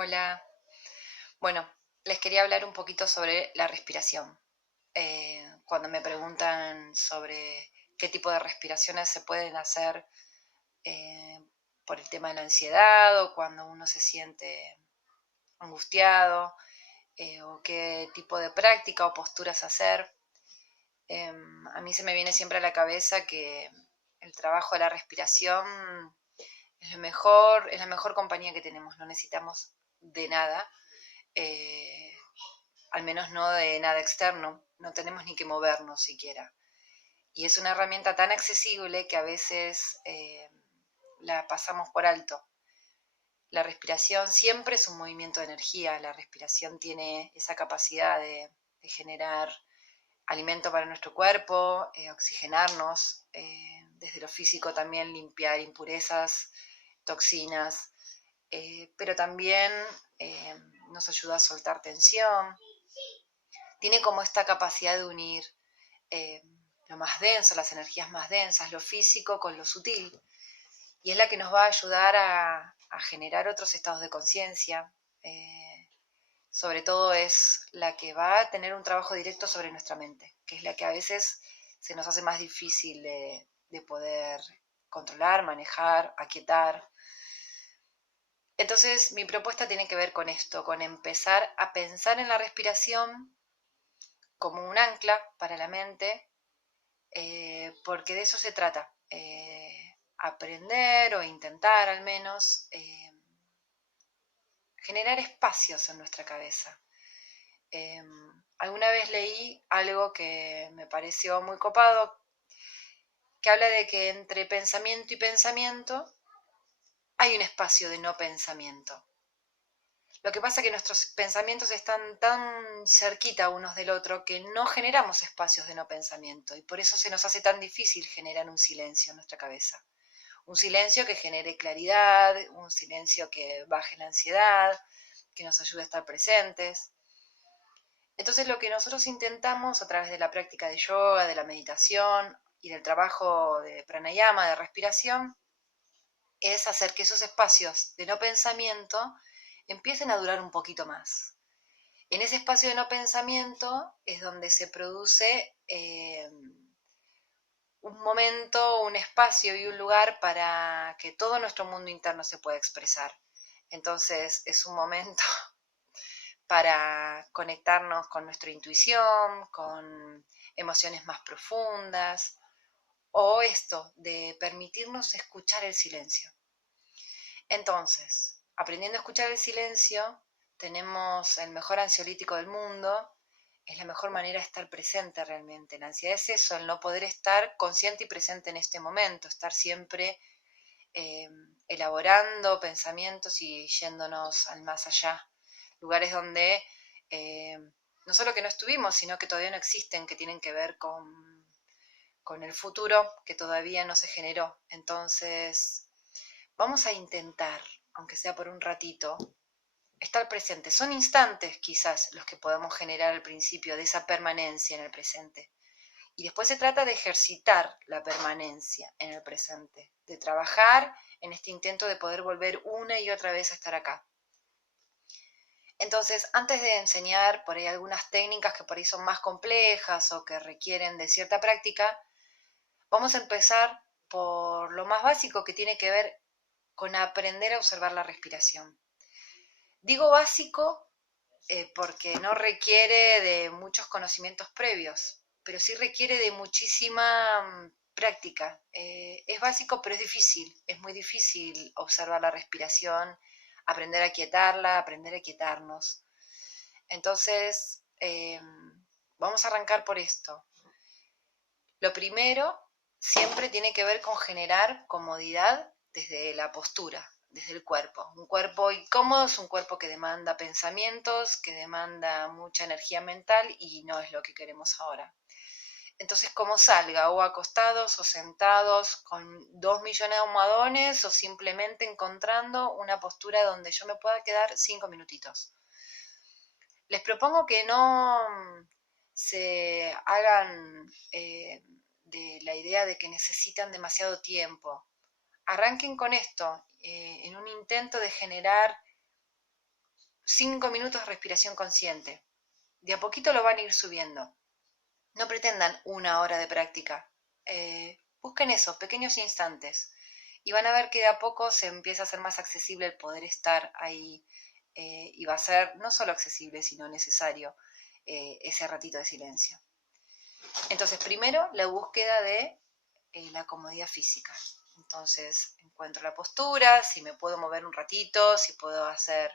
Hola. Bueno, les quería hablar un poquito sobre la respiración. Cuando me preguntan sobre qué tipo de respiraciones se pueden hacer eh, por el tema de la ansiedad o cuando uno se siente angustiado o qué tipo de práctica o posturas hacer, a mí se me viene siempre a la cabeza que el trabajo de la respiración es la mejor compañía que tenemos, no necesitamos de nada. eh, Al menos no de nada externo, no tenemos ni que movernos siquiera. Y es una herramienta tan accesible que a veces la pasamos por alto. La respiración siempre es un movimiento de energía, la respiración tiene esa capacidad de generar alimento para nuestro cuerpo, oxigenarnos, desde lo físico también limpiar impurezas, toxinas, pero también eh, nos ayuda a soltar tensión, tiene como esta capacidad de unir eh, lo más denso, las energías más densas, lo físico con lo sutil, y es la que nos va a ayudar a generar otros estados de conciencia. Sobre todo es la que va a tener un trabajo directo sobre nuestra mente, que es la que a veces se nos hace más difícil de poder controlar, manejar, aquietar. Entonces mi propuesta tiene que ver con esto, con empezar a pensar en la respiración como un ancla para la mente, porque de eso se trata, aprender o intentar al menos generar espacios en nuestra cabeza. Eh, Alguna vez leí algo que me pareció muy copado, que habla de que entre pensamiento y pensamiento hay un espacio de no pensamiento. Lo que pasa es que nuestros pensamientos están tan cerquita unos del otro que no generamos espacios de no pensamiento y por eso se nos hace tan difícil generar un silencio en nuestra cabeza. Un silencio que genere claridad, un silencio que baje la ansiedad, que nos ayude a estar presentes. Entonces lo que nosotros intentamos a través de la práctica de yoga, de la meditación y del trabajo de pranayama, de respiración, es hacer que esos espacios de no pensamiento empiecen a durar un poquito más. En ese espacio de no pensamiento es donde se produce un momento, un espacio y un lugar para que todo nuestro mundo interno se pueda expresar. Entonces es un momento para conectarnos con nuestra intuición, con emociones más profundas, o esto de permitirnos escuchar el silencio. Entonces, aprendiendo a escuchar el silencio, tenemos el mejor ansiolítico del mundo, es la mejor manera de estar presente realmente. La ansiedad es eso, el no poder estar consciente y presente en este momento, estar siempre eh, elaborando pensamientos y yéndonos al más allá. Lugares donde eh, no solo que no estuvimos, sino que todavía no existen, que tienen que ver con el futuro que todavía no se generó. Entonces, vamos a intentar, aunque sea por un ratito, estar presentes. Son instantes quizás los que podemos generar al principio de esa permanencia en el presente. Y después se trata de ejercitar la permanencia en el presente, de trabajar en este intento de poder volver una y otra vez a estar acá. Entonces, antes de enseñar por ahí algunas técnicas que por ahí son más complejas o que requieren de cierta práctica, vamos a empezar por lo más básico que tiene que ver con aprender a observar la respiración. Digo básico porque no requiere de muchos conocimientos previos, pero sí requiere de muchísima práctica. Es básico, pero es difícil. Es muy difícil observar la respiración, aprender a quietarla, aprender a quietarnos. Entonces, vamos a arrancar por esto. Lo primero siempre tiene que ver con generar comodidad desde la postura, desde el cuerpo. Un cuerpo incómodo es un cuerpo que demanda pensamientos, que demanda mucha energía mental y no es lo que queremos ahora. Entonces, como salga, o acostados o sentados con 2 millones de almohadones o simplemente encontrando una postura donde yo me pueda quedar 5 minutitos. Les propongo que no se hagan de la idea de que necesitan demasiado tiempo. Arranquen con esto, en un intento de generar 5 minutos de respiración consciente. De a poquito lo van a ir subiendo. No pretendan 1 hora de práctica. Busquen eso, pequeños instantes. Y van a ver que de a poco se empieza a hacer más accesible el poder estar ahí. Y va a ser no solo accesible, sino necesario ese ratito de silencio. Entonces, primero, la búsqueda de la comodidad física. Entonces, encuentro la postura, si me puedo mover un ratito, si puedo hacer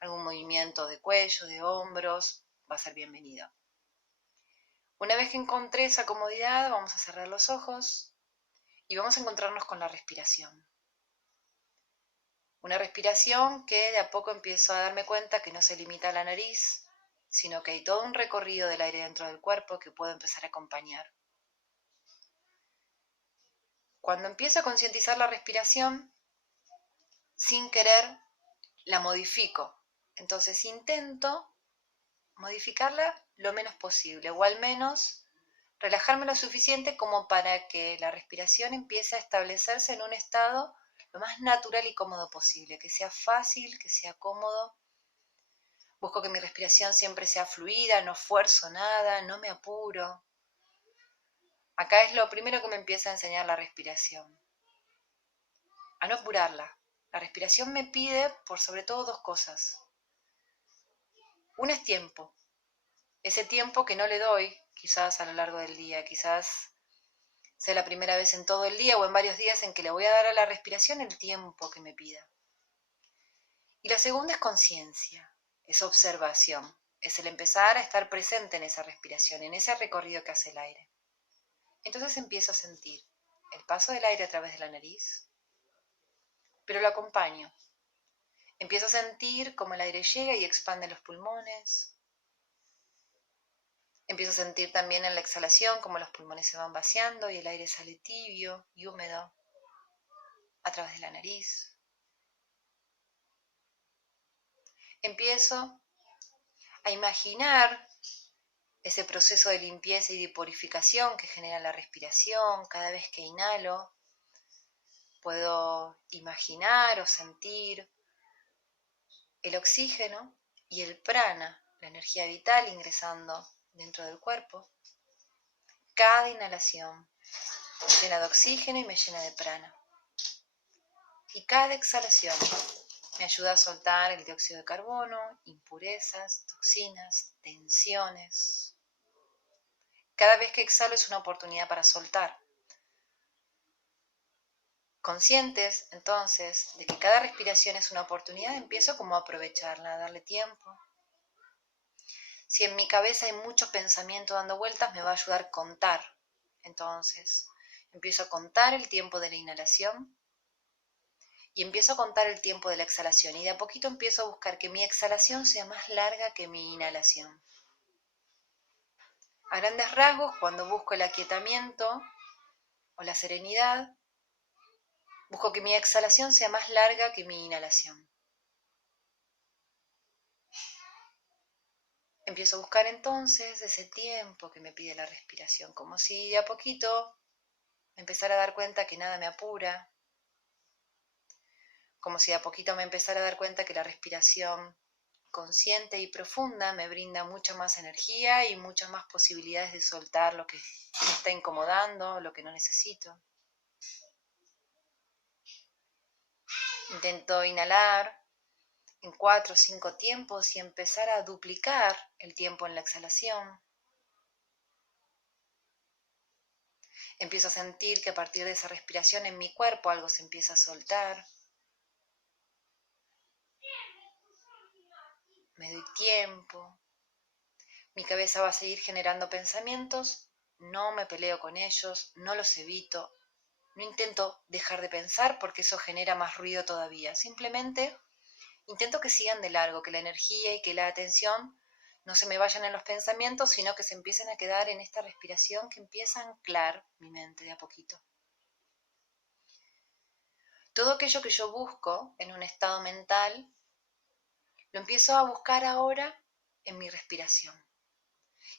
algún movimiento de cuello, de hombros, va a ser bienvenido. Una vez que encontré esa comodidad, vamos a cerrar los ojos y vamos a encontrarnos con la respiración. Una respiración que de a poco empiezo a darme cuenta que no se limita a la nariz, sino que hay todo un recorrido del aire dentro del cuerpo que puedo empezar a acompañar. Cuando empiezo a concientizar la respiración, sin querer, la modifico. Entonces intento modificarla lo menos posible, o al menos relajarme lo suficiente como para que la respiración empiece a establecerse en un estado lo más natural y cómodo posible, que sea fácil, que sea cómodo. Busco que mi respiración siempre sea fluida, no fuerzo nada, no me apuro. Acá es lo primero que me empieza a enseñar la respiración, a no apurarla. La respiración me pide, por sobre todo, 2 cosas. Una es tiempo, ese tiempo que no le doy, quizás a lo largo del día, quizás sea la primera vez en todo el día o en varios días en que le voy a dar a la respiración el tiempo que me pida. Y la segunda es conciencia, es observación, es el empezar a estar presente en esa respiración, en ese recorrido que hace el aire. Entonces empiezo a sentir el paso del aire a través de la nariz, pero lo acompaño. Empiezo a sentir cómo el aire llega y expande los pulmones. Empiezo a sentir también en la exhalación cómo los pulmones se van vaciando y el aire sale tibio y húmedo a través de la nariz. Empiezo a imaginar ese proceso de limpieza y de purificación que genera la respiración. Cada vez que inhalo, puedo imaginar o sentir el oxígeno y el prana, la energía vital, ingresando dentro del cuerpo. Cada inhalación me llena de oxígeno y me llena de prana. Y cada exhalación me ayuda a soltar el dióxido de carbono, impurezas, toxinas, tensiones. Cada vez que exhalo es una oportunidad para soltar. Conscientes, entonces, de que cada respiración es una oportunidad, empiezo como a aprovecharla, a darle tiempo. Si en mi cabeza hay mucho pensamiento dando vueltas, me va a ayudar a contar. Entonces, empiezo a contar el tiempo de la inhalación y empiezo a contar el tiempo de la exhalación. Y de a poquito empiezo a buscar que mi exhalación sea más larga que mi inhalación. A grandes rasgos, cuando busco el aquietamiento o la serenidad, busco que mi exhalación sea más larga que mi inhalación. Empiezo a buscar entonces ese tiempo que me pide la respiración, como si de a poquito me empezara a dar cuenta que nada me apura, como si de a poquito me empezara a dar cuenta que la respiración consciente y profunda me brinda mucha más energía y muchas más posibilidades de soltar lo que me está incomodando, lo que no necesito. Intento inhalar en 4 o 5 tiempos y empezar a duplicar el tiempo en la exhalación. Empiezo a sentir que a partir de esa respiración en mi cuerpo algo se empieza a soltar. Me doy tiempo. Mi cabeza va a seguir generando pensamientos. No me peleo con ellos, no los evito. No intento dejar de pensar porque eso genera más ruido todavía. Simplemente intento que sigan de largo, que la energía y que la atención no se me vayan en los pensamientos, sino que se empiecen a quedar en esta respiración que empieza a anclar mi mente de a poquito. Todo aquello que yo busco en un estado mental, lo empiezo a buscar ahora en mi respiración.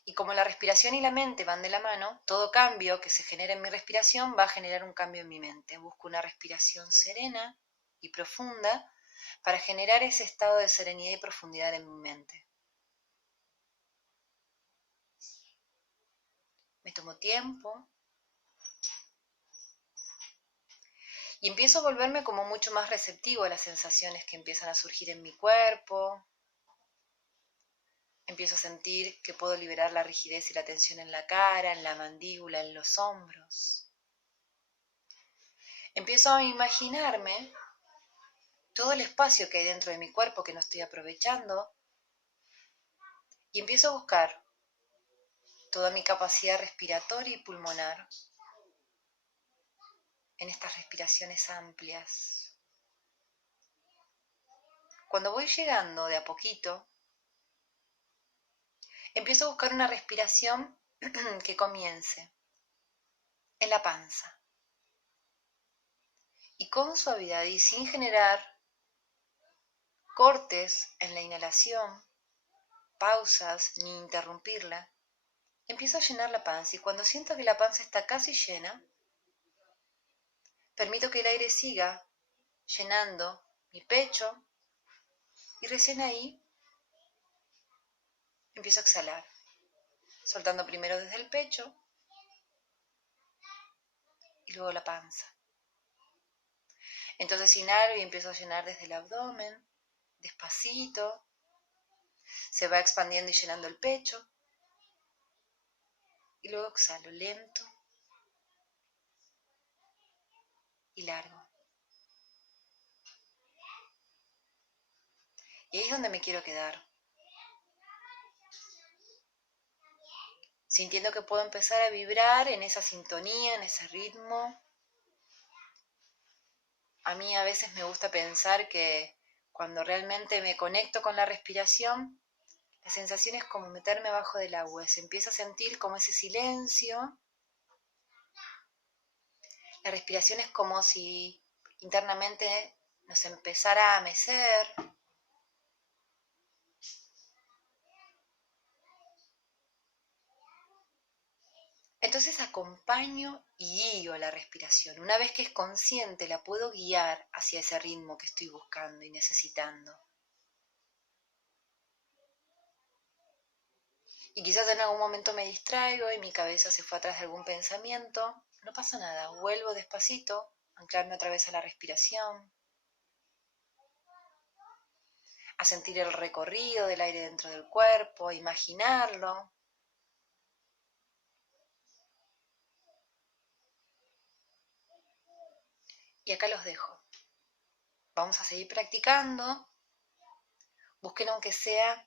Y como la respiración y la mente van de la mano, todo cambio que se genera en mi respiración va a generar un cambio en mi mente. Busco una respiración serena y profunda para generar ese estado de serenidad y profundidad en mi mente. Me tomo tiempo y empiezo a volverme como mucho más receptivo a las sensaciones que empiezan a surgir en mi cuerpo. Empiezo a sentir que puedo liberar la rigidez y la tensión en la cara, en la mandíbula, en los hombros. Empiezo a imaginarme todo el espacio que hay dentro de mi cuerpo que no estoy aprovechando y empiezo a buscar toda mi capacidad respiratoria y pulmonar en estas respiraciones amplias. Cuando voy llegando de a poquito, empiezo a buscar una respiración que comience en la panza y con suavidad y sin generar cortes en la inhalación, pausas ni interrumpirla, empiezo a llenar la panza y cuando siento que la panza está casi llena, permito que el aire siga llenando mi pecho y recién ahí empiezo a exhalar, soltando primero desde el pecho y luego la panza. Entonces inhalo y empiezo a llenar desde el abdomen, despacito, se va expandiendo y llenando el pecho y luego exhalo lento y largo. Y ahí es donde me quiero quedar, sintiendo que puedo empezar a vibrar en esa sintonía, en ese ritmo. A mí a veces me gusta pensar que cuando realmente me conecto con la respiración, la sensación es como meterme abajo del agua, se empieza a sentir como ese silencio. La respiración es como si internamente nos empezara a mecer. Entonces acompaño y guío la respiración. Una vez que es consciente, la puedo guiar hacia ese ritmo que estoy buscando y necesitando. Y quizás en algún momento me distraigo y mi cabeza se fue atrás de algún pensamiento. No pasa nada, vuelvo despacito, anclarme otra vez a la respiración, a sentir el recorrido del aire dentro del cuerpo, a imaginarlo. Y acá los dejo. Vamos a seguir practicando. Busquen aunque sea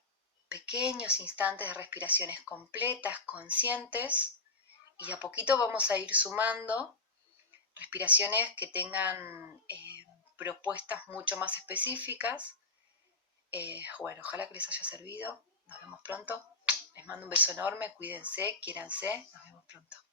pequeños instantes de respiraciones completas, conscientes, y a poquito vamos a ir sumando respiraciones que tengan propuestas mucho más específicas. Bueno, ojalá que les haya servido. Nos vemos pronto. Les mando un beso enorme, cuídense, quiéranse. Nos vemos pronto.